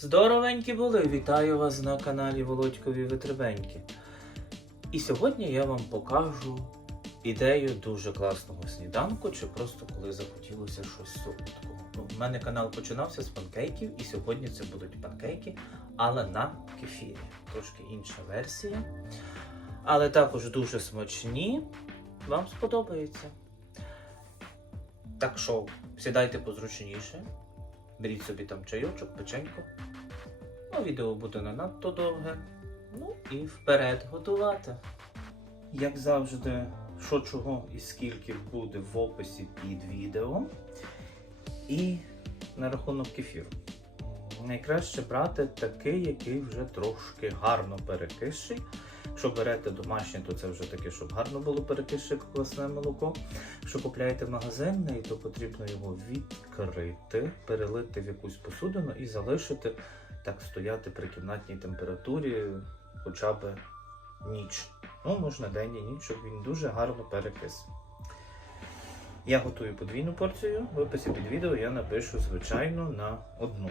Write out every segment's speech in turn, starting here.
Здоровенькі були! Вітаю вас на каналі Володькові Витребеньки. І сьогодні я вам покажу ідею дуже класного сніданку, чи просто коли захотілося щось солодкого. Ну, У мене канал починався з панкейків, і сьогодні це будуть панкейки, але на кефірі. Трошки інша версія. Але також дуже смачні. Вам сподобається. Так що сідайте позручніше, беріть собі там чайочок, печеньку. Ну, відео буде не надто довге. Ну і вперед готувати. Як завжди, що чого і скільки буде в описі під відео. І на рахунок кефіру. Найкраще брати такий, який вже трошки гарно перекисший. Якщо берете домашнє, то це вже таке, щоб гарно було перекисше квасне молоко. Якщо купляєте магазинний, то потрібно його відкрити, перелити в якусь посудину і залишити так стояти при кімнатній температурі хоча б ніч. Ну, можна день і ніч, щоб він дуже гарно перекис. Я готую подвійну порцію. В описі під відео я напишу, звичайно, на одну.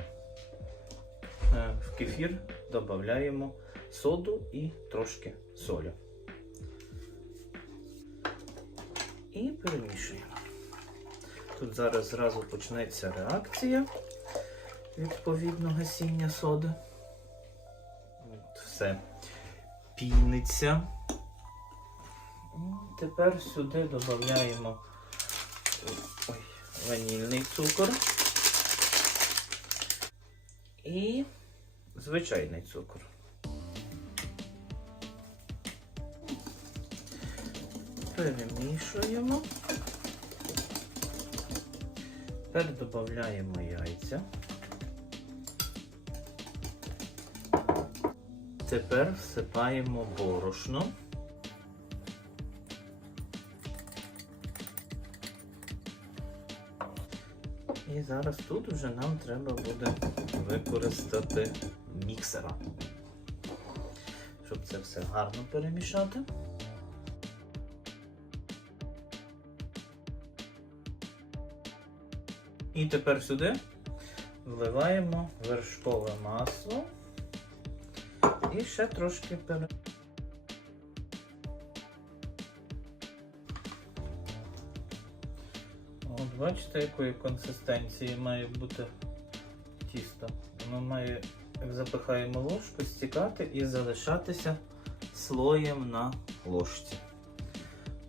Е, В кефір додаємо соду і трошки солі. І перемішуємо. Тут зараз зразу почнеться реакція відповідно гасіння соди. Все піниться. І Тепер сюди додаємо ой, ванільний цукор і звичайний цукор. Перемішуємо. Тепер додаємо яйця. Тепер всипаємо борошно. І зараз тут вже нам треба буде використати міксера, щоб це все гарно перемішати. І тепер сюди вливаємо вершкове масло і ще трошки пере. От бачите, якої консистенції має бути тісто. Воно має, як запихаємо ложку, стікати і залишатися слоєм на ложці.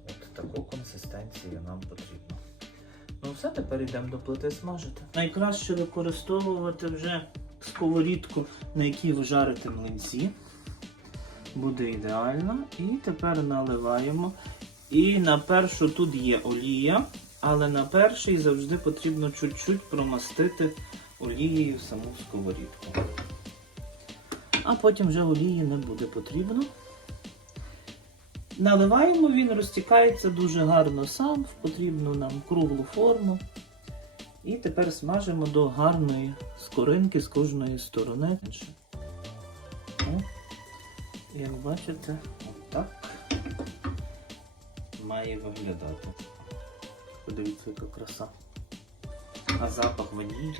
От таку консистенцію нам потрібно. Ну все, тепер йдемо до плити смажити. Найкраще використовувати вже сковорідку, на якій ви жарите млинці. Буде ідеально. І тепер наливаємо. І на першу тут є олія, але на перший завжди потрібно чуть-чуть промастити олією саму сковорідку. А потім вже олії не буде потрібно. Наливаємо, він розтікається дуже гарно сам в потрібну нам круглу форму. І тепер смажимо до гарної скоринки з кожної сторони. О, як бачите, отак має виглядати. Подивіться, яка краса. А запах ванілі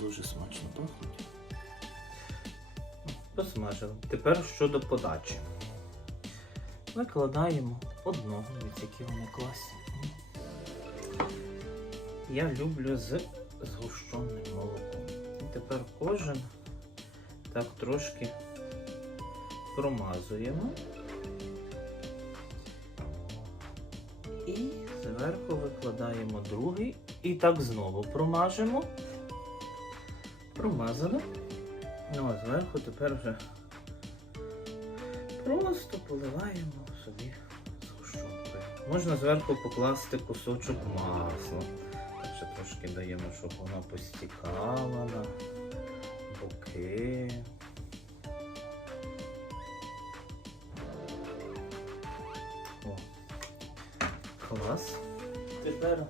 дуже смачно пахнуть. Посмажили. Тепер щодо подачі. Викладаємо одного, від які вони класні. Я люблю з згущеним молоком. І тепер кожен так трошки промазуємо. І зверху викладаємо другий. І так знову промажемо. Промазали. Ну а зверху тепер вже просто поливаємо собі згущенкою. Можна зверху покласти кусочок масла. Трошки даємо, щоб воно постікало на боки. О, клас. Тепер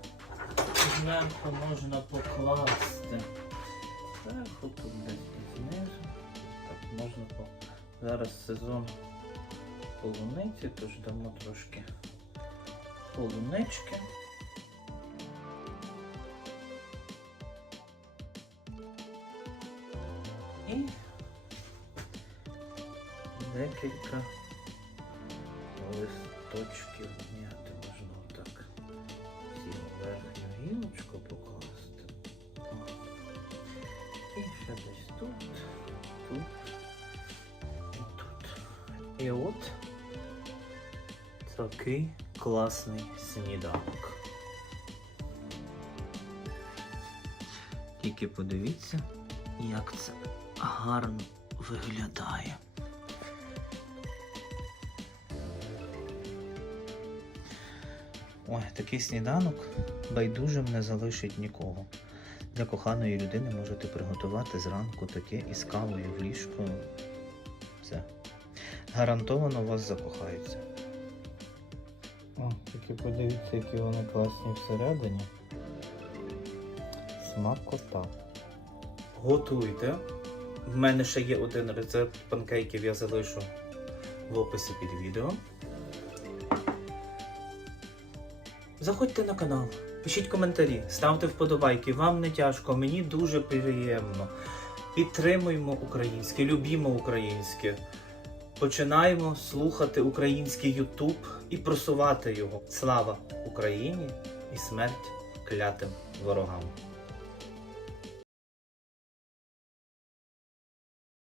зверху можна покласти. Зверху тут десь знизу. Так, можна по. Зараз сезон полуниці, тож дамо трошки полунички. і декілька листочків зняти. Можна отак цілу верхню гілочку покласти. І ще десь тут, тут і тут. І от такий класний сніданок. Тільки подивіться, як це гарно виглядає. Ой, такий сніданок байдужим не залишить нікого. Для коханої людини можете приготувати зранку таке із кавою в ліжку. Все. Гарантовано вас закохаються. О, тільки подивіться, які вони класні всередині. Смакота. Готуйте. В мене ще є один рецепт панкейків, я залишу в описі під відео. Заходьте на канал, пишіть коментарі, ставте вподобайки. Вам не тяжко, мені дуже приємно. Підтримуємо українське, любімо українське. Починаємо слухати український Ютуб і просувати його. Слава Україні і смерть клятим ворогам.